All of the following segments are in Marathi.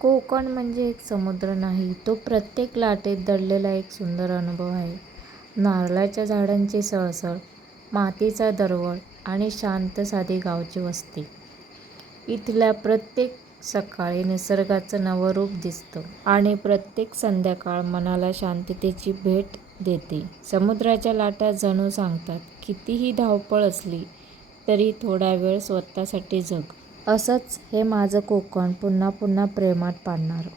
कोकण म्हणजे एक समुद्र नाही, तो प्रत्येक लाटेत दडलेला एक सुंदर अनुभव आहे. नारळाच्या झाडांची सळसळ, मातीचा दरवळ आणि शांत साधी गावची वस्ती. इथल्या प्रत्येक सकाळी निसर्गाचं नवं रूप दिसतं आणि प्रत्येक संध्याकाळ मनाला शांततेची भेट देते. समुद्राच्या लाटा जणू सांगतात, कितीही धावपळ असली तरी थोडा वेळ स्वतःसाठी जग. असंच हे माझं कोकण पुन्हा पुन्हा प्रेमात पाडणारं.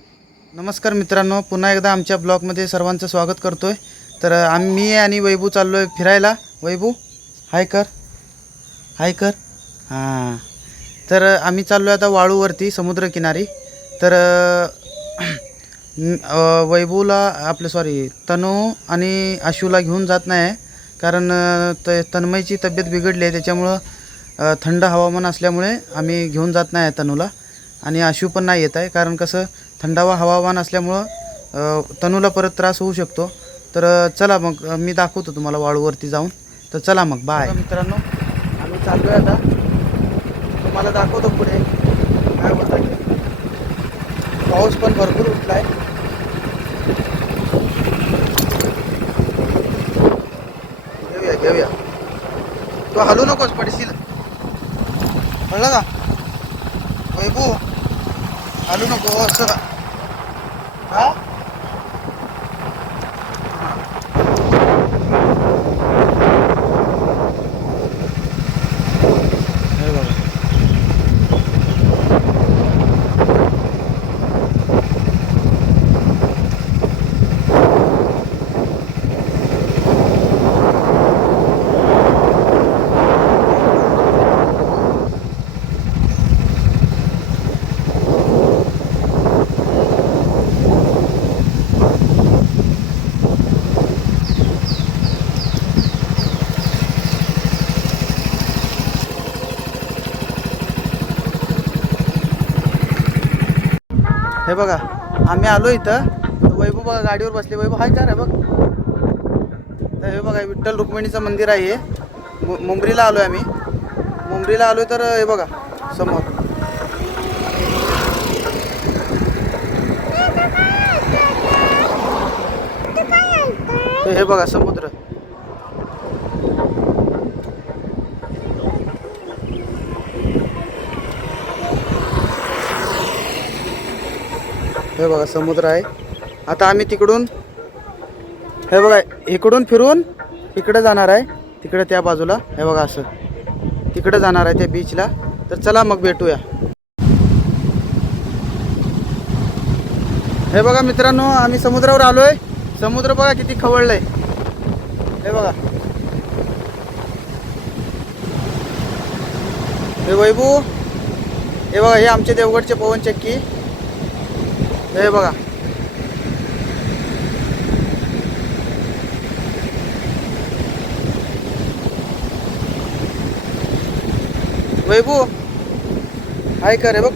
नमस्कार मित्रांनो, पुन्हा एकदा आमच्या ब्लॉगमध्ये सर्वांचं स्वागत करतोय. तर मी आणि वैभू चाललो आहे फिरायला. वैभू हाय कर, हाय कर. हां, तर आम्ही चाललो आहे आता वाळूवरती समुद्रकिनारी. तर वैभूला तनू आणि आशूला घेऊन जात नाही आहे, कारण तन्मयची तब्येत बिघडली आहे. त्याच्यामुळं थंड हवामान असल्यामुळे आम्ही घेऊन जात नाही आहे तनूला. आणि आशू पण नाही येत आहे, कारण कसं थंडावा हवामान असल्यामुळं तनूला परत त्रास होऊ शकतो. तर चला मग मी दाखवतो तुम्हाला वाळूवरती जाऊन. तर चला मग, बाय मित्रांनो. आम्ही चाललो आहे आता, तुम्हाला दाखवतो पुढे काय होतं आहे. पाऊस पण भरपूर उठला आहे. घेऊया घेऊया, तू हलू नकोस, पडशील. कळलं का वैभू? हलू नको असं. हा, हे बघा. हे बघा, आम्ही आलो इथं. वैभव बघा गाडीवर बसले. वैभव हाय का रे बघ. तर हे बघा, विठ्ठल रुक्मिणीचं मंदिर आहे हे. मुंबरीला आलो आहे आम्ही. मुंबरीला आलो तर हे बघा समोर. हे बघा समुद्र. हे बघा समुद्र आहे. आता आम्ही तिकडून, हे बघा इकडून फिरून इकडे जाणार आहे, तिकडे त्या बाजूला. हे बघा असं तिकडे जाणार आहे त्या बीचला. तर चला मग भेटूया. हे बघा मित्रांनो, आम्ही समुद्रावर आलोय. समुद्र बघा किती खवळलंय. हे बघा. हे वैभू, हे बघा, हे आमचे देवगडचे पवनचक्की. हे बघा. वैभू हाय का रे बघ.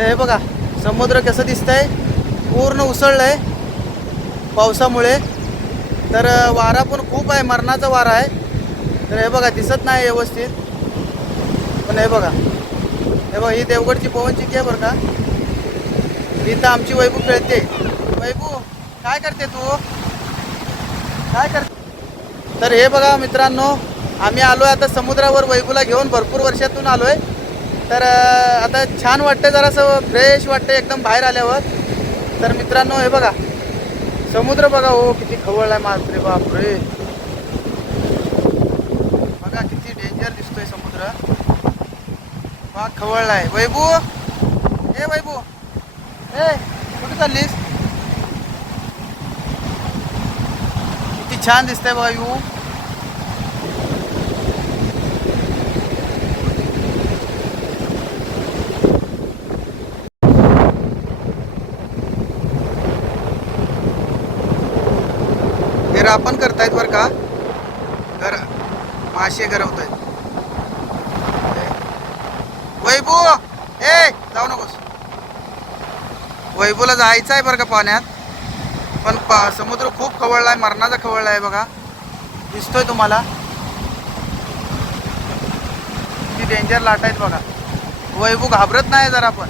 हे बघा समुद्र कसं दिसतंय, पूर्ण उसळलंय पावसामुळे. तर वारा पण खूप आहे, मरणाचा वारा आहे. तर हे बघा दिसत नाही व्यवस्थित, पण हे बघा. हे बघा, ही देवगडची पवनचक्की आहे बरं का. इथं आमची वैभू खेळते. वैभू काय करते तू, काय करते? तर हे बघा मित्रांनो, आम्ही आलो आहे आता समुद्रावर वैभूला घेऊन. भरपूर वर्षातून आलो आहे. तर आता छान वाटतं, जरासं फ्रेश वाटतं एकदम बाहेर आल्यावर. तर मित्रांनो हे बघा समुद्र बघा, हो किती खवळला आहे. मात्र बापरे, बघा किती डेंजर दिसतोय समुद्र. बघा खवळला आहे. वैभू, ए वैभू, ए कुठे चाललीस? किती छान दिसतंय बघा यू. हे रापण करतायत बरं का, घर मासे गरवत आहेत. वैभू, ए जाऊ नकोस. वैभूला जायचं आहे बरं का पाण्यात, पण समुद्र खूप खवळलाय, मरणाचा खवळलाय बघा, दिसतोय तुम्हाला. किती डेंजर लाट आहेत बघा. वैभू घाबरत नाही जरा पण.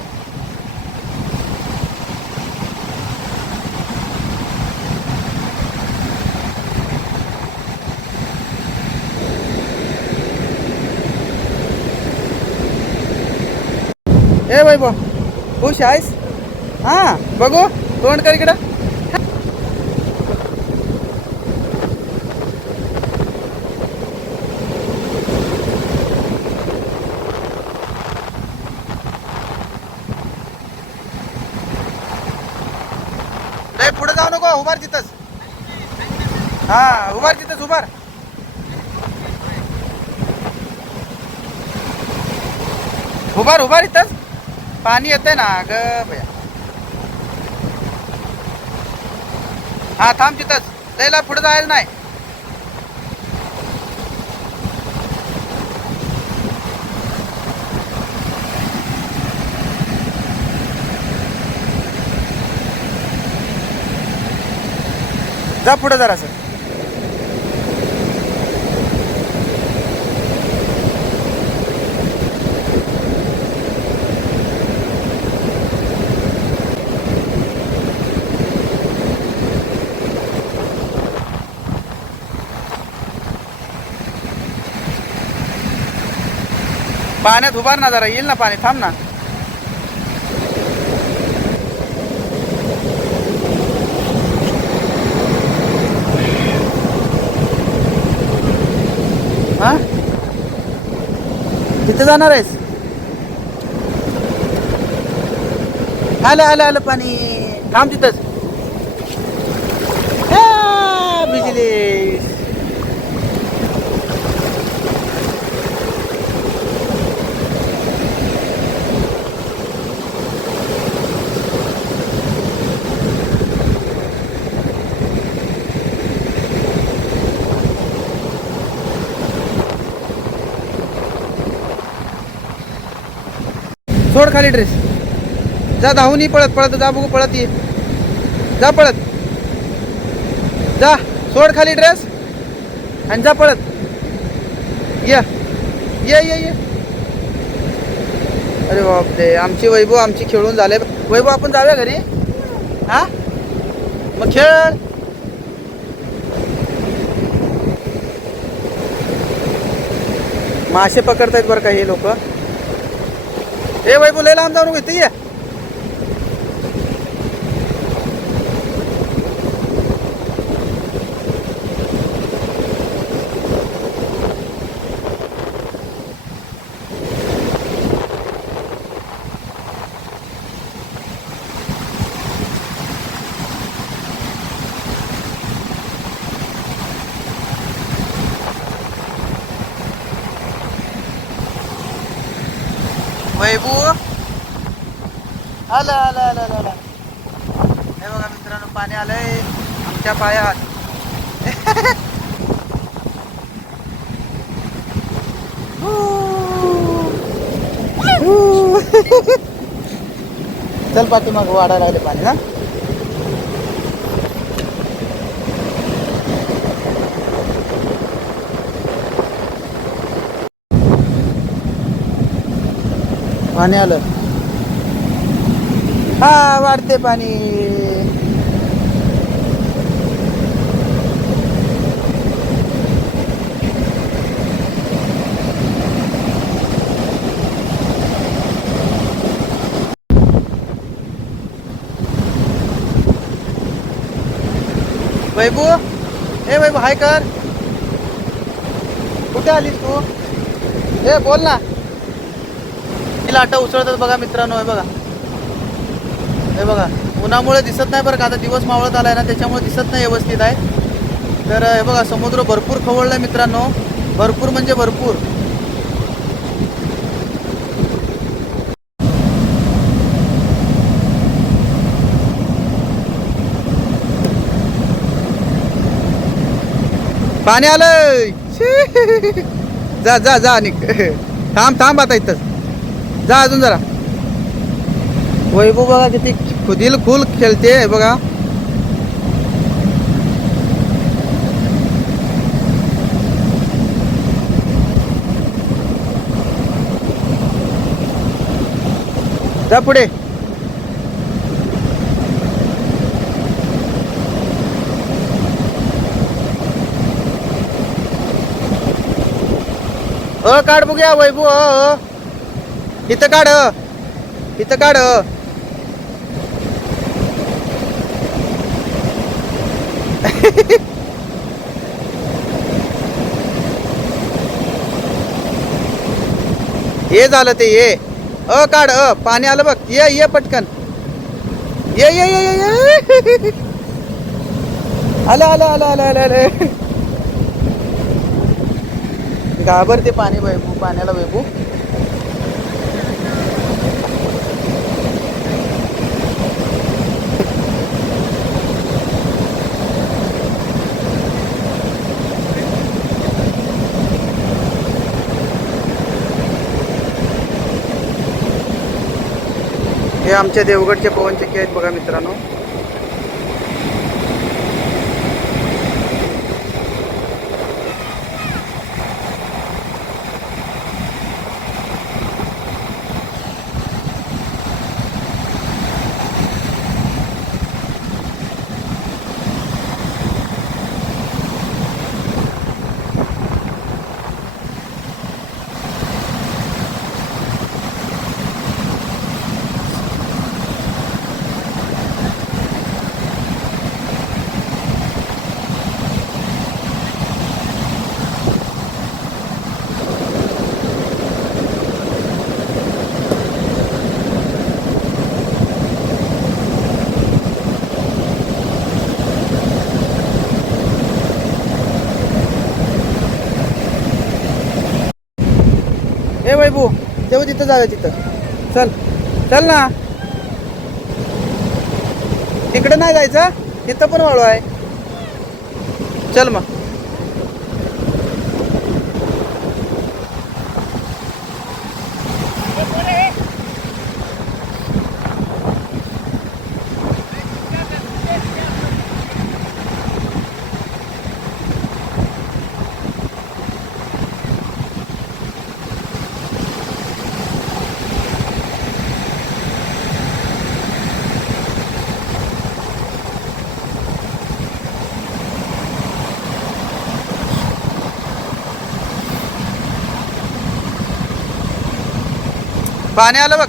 ए वैभव, खुश आहेस? हा बघू, तोंड कर इकडं. पुढे जाऊ नको, उभार तिथंच. हा उभार तिथंच, उभार. उभार उभार इथंच, पाणी येतंय ना ग भया. हा थांब तिथंच, लयला पुढे जायला नाही. जा पुढे जरासं. पाण्यात उभार ना जरा, येईल ना पाणी, थांब ना. हा तिथे जाणार आहेस? आलं आलं आलं पाणी, थांब तिथंच. भिजलीस. सोड खाली ड्रेस, जा धावून ये, पळत पळत जा, बघू पळत ये, जा पळत जा. सोड खाली ड्रेस आणि जा पळत. ये ये ये ये. अरे बापरे, आमची वैभव आमची खेळून झाले. वैभव आपण जाऊया घरी. हा मग खेळ. मासे पकडतायत बरं का हे लोक. ए वैभव लय लांब जाऊन घेते. ये वैभू, आलं आलं आलं आलं आलं. हे बघा मित्रांनो, पाणी आलंय आमच्या पायात. चल पाठी मग, वाढायला लागले पाणी. ना पाणी आलं. हा वाढते पाणी. वैभू, ए वैभू हाय कर. कुठे आलीस तू? ए बोल ना. लाटा उसळतात बघा मित्रांनो. हे बघा, हे बघा, उन्हामुळे दिसत नाही बरं का. आता दिवस मावळत आलाय ना, त्याच्यामुळे दिसत नाही व्यवस्थित आहे. तर हे बघा, समुद्र भरपूर खवळलाय मित्रांनो, भरपूर म्हणजे भरपूर. पाणी आलंय. शी. जा जा जा निघ. थांब थांब आता इथंच जा अजून जरा. वैभव बघा किती खुदील खुल खेळते बघा. जा पुढे. काढ बघूया वैभव. इथं काढ. इथं काढ. हे झालं ते ये. काढ. पाणी आलं बघ. ये पटकन. ये ये ये ये. आलं आलं आलं आलं आलं आलं. घाबरते पाणी वैभू. पाण्याला वैभू. हे आमच्या देवगडचे पवनचक्की आहेत बघा मित्रांनो. ए वैभू तेव्हा तिथं जाऊया. तिथं चल. चल ना. तिकडे नाही जायचं. तिथं पण वाळू आहे. चल मग. पाणी आलं बघ.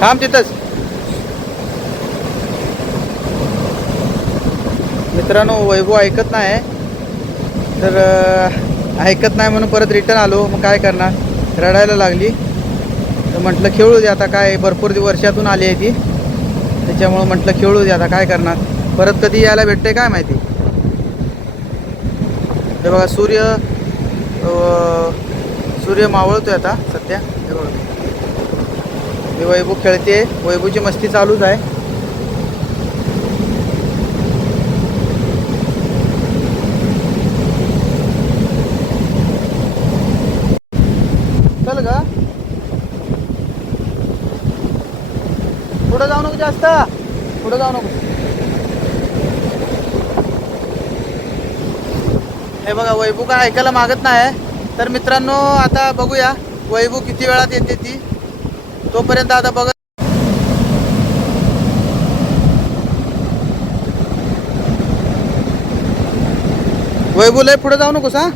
थांब तिथंच. मित्रांनो वैभव ऐकत नाही. तर ऐकत नाही म्हणून परत रिटर्न आलो. मग काय करणार. रडायला लागली. तर म्हटलं खेळू दे आता. काय भरपूर वर्षातून आली आहे ती. त्याच्यामुळं म्हटलं खेळू दे आता. काय करणार. परत कधी यायला भेटते काय माहिती. हे बघा सूर्य मावळतोय आता सध्या. हे बघा मी वैभव खेळते. वैभवची मस्ती चालूच आहे. चल ग. पुढं जाऊ नको जास्त. पुढं जाऊ नको. हे बघा वैभव काय ऐकायला मागत नाही. तर मित्रांनो आता बघूया वैभव किती वेळात येते ती. तोपर्यंत आता बघा. वैभव लय पुढे जाऊ नकोस हा.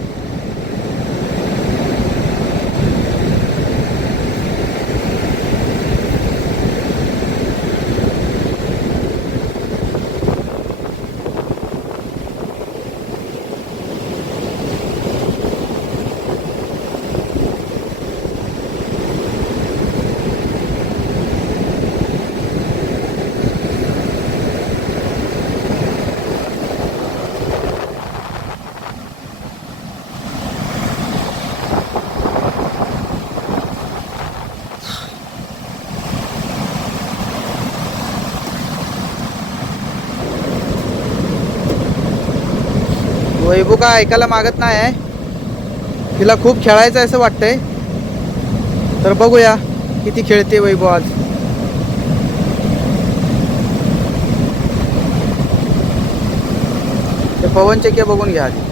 वैभू काय ऐकायला मागत नाही आहे, तिला खूप खेळायचं असं वाटतंय. तर बघूया किती खेळते वैभव आज. ते पवन चक्क्या बघून घ्या आधी.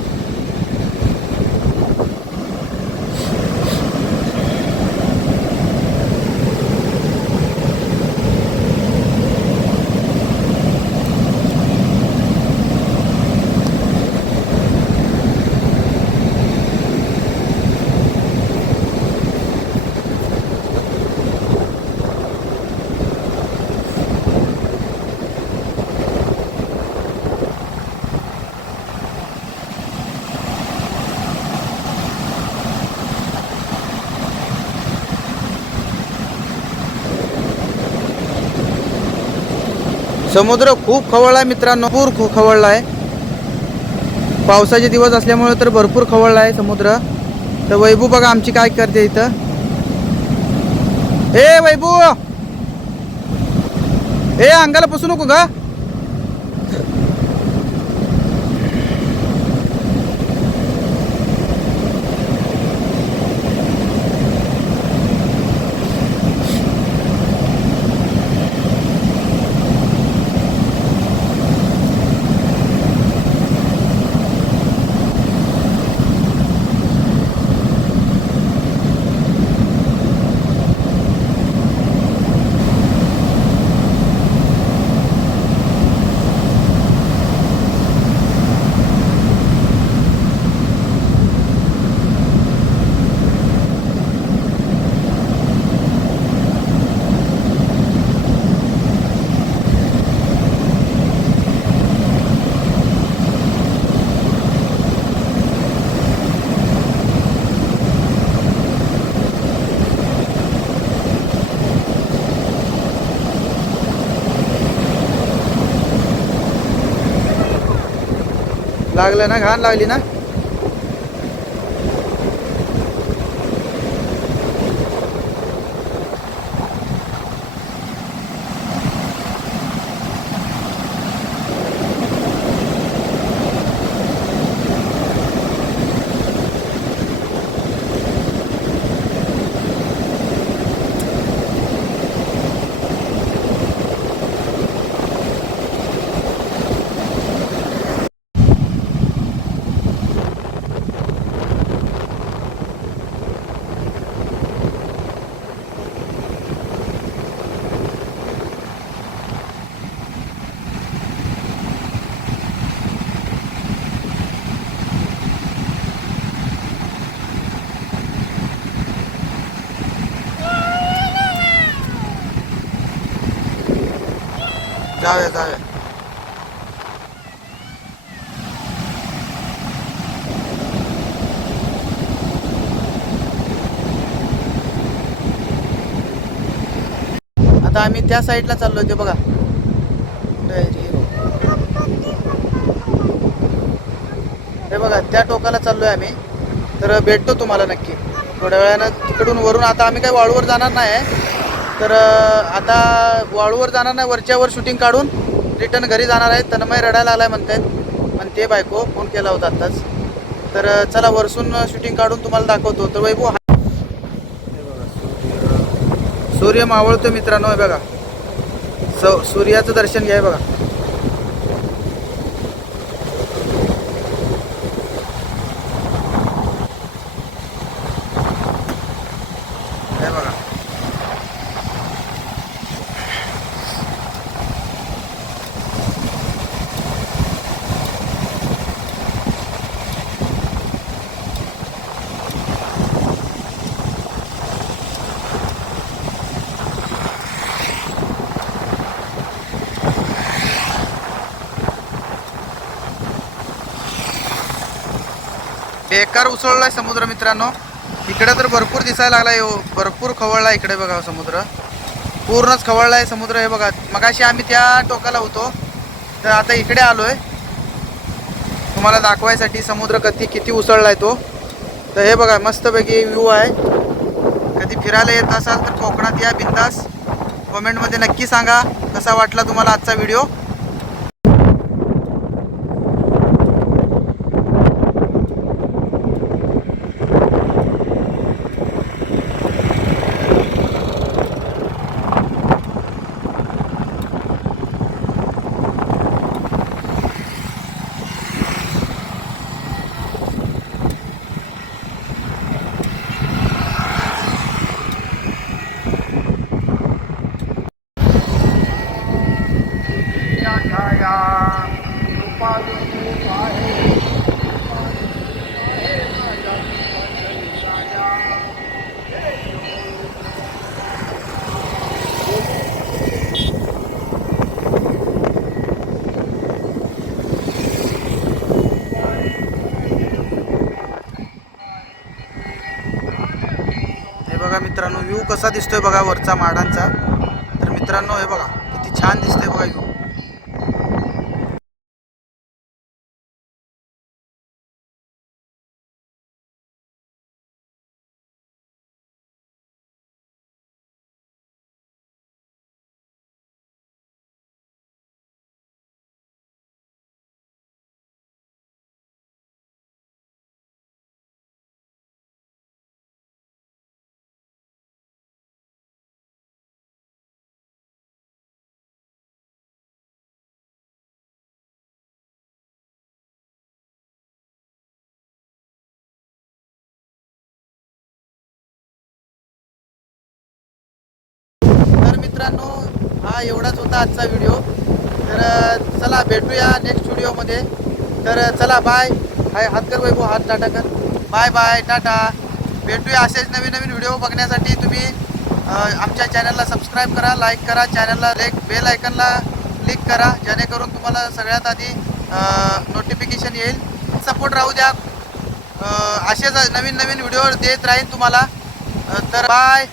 समुद्र खूप खवळला आहे मित्रांनो, भरपूर खवळला आहे. पावसाचे दिवस असल्यामुळे तर भरपूर खवळला आहे समुद्र. तर वैभू बघा आमची काय करते इथं. ए वैभू, ए अंगाला पुसू नको का. लागलं ना, घाण लागली ना. जाऊया जाऊया. आता आम्ही त्या साईडला चाललोय, ते बघा हे बघा त्या टोकाला चाललोय आम्ही. तर भेटतो तुम्हाला नक्की थोड्या वेळानं तिकडून वरून. आता आम्ही काही वाळूवर जाणार नाही आहे, तर आता वाळूवर जाणार नाही, वरच्यावर शूटिंग काढून रिटर्न घरी जाणार आहे. तन्मय रडायला आलाय म्हणते बायको फोन केला होता आत्ताच. तर चला वरसून शूटिंग काढून तुम्हाला दाखवतो. तर वैभव सूर्य मावळतो मित्रांनो, हे बघा सूर्याचं दर्शन घ्या बघा. हे बघा बेकार उसळलाय समुद्र मित्रांनो. इकडे तर भरपूर दिसायला लागलाय, भरपूर खवळला इकडे बघा समुद्र, पूर्णच खवळलाय समुद्र. हे बघा मगाशी आम्ही त्या टोकाला होतो, तर आता इकडे आलोय तुम्हाला दाखवायसाठी समुद्र किती उसळलाय तो. तर हे बघा मस्तपैकी व्ह्यू आहे. कधी फिरायला येत असाल तर कोकणात या बिंदास. कमेंटमध्ये नक्की सांगा कसा वाटला तुम्हाला आजचा व्हिडिओ. मित्रांनो व्ह्यू कसा दिसतोय बघा वरचा माडांचा. तर मित्रांनो हे बघा किती छान दिसतंय बघा व्ह्यू. तर मित्रांनो हा एवढाच होता आजचा व्हिडिओ. तर चला भेटूया नेक्स्ट व्हिडिओमध्ये. तर चला बाय. हाय हात कर वैभव, हात टाटा कर. Bye bye tata. भेटूया असेच नवीन नवीन व्हिडिओ बघण्यासाठी. तुम्ही आमच्या चॅनलला सबस्क्राईब करा, लाईक करा, चॅनलला बेल आयकनला क्लिक करा, जेणेकरून तुम्हाला सगळ्यात आधी नोटिफिकेशन येईल. सपोर्ट राहू द्या. असेच नवीन नवीन व्हिडिओ देत राहीन तुम्हाला. तर बाय.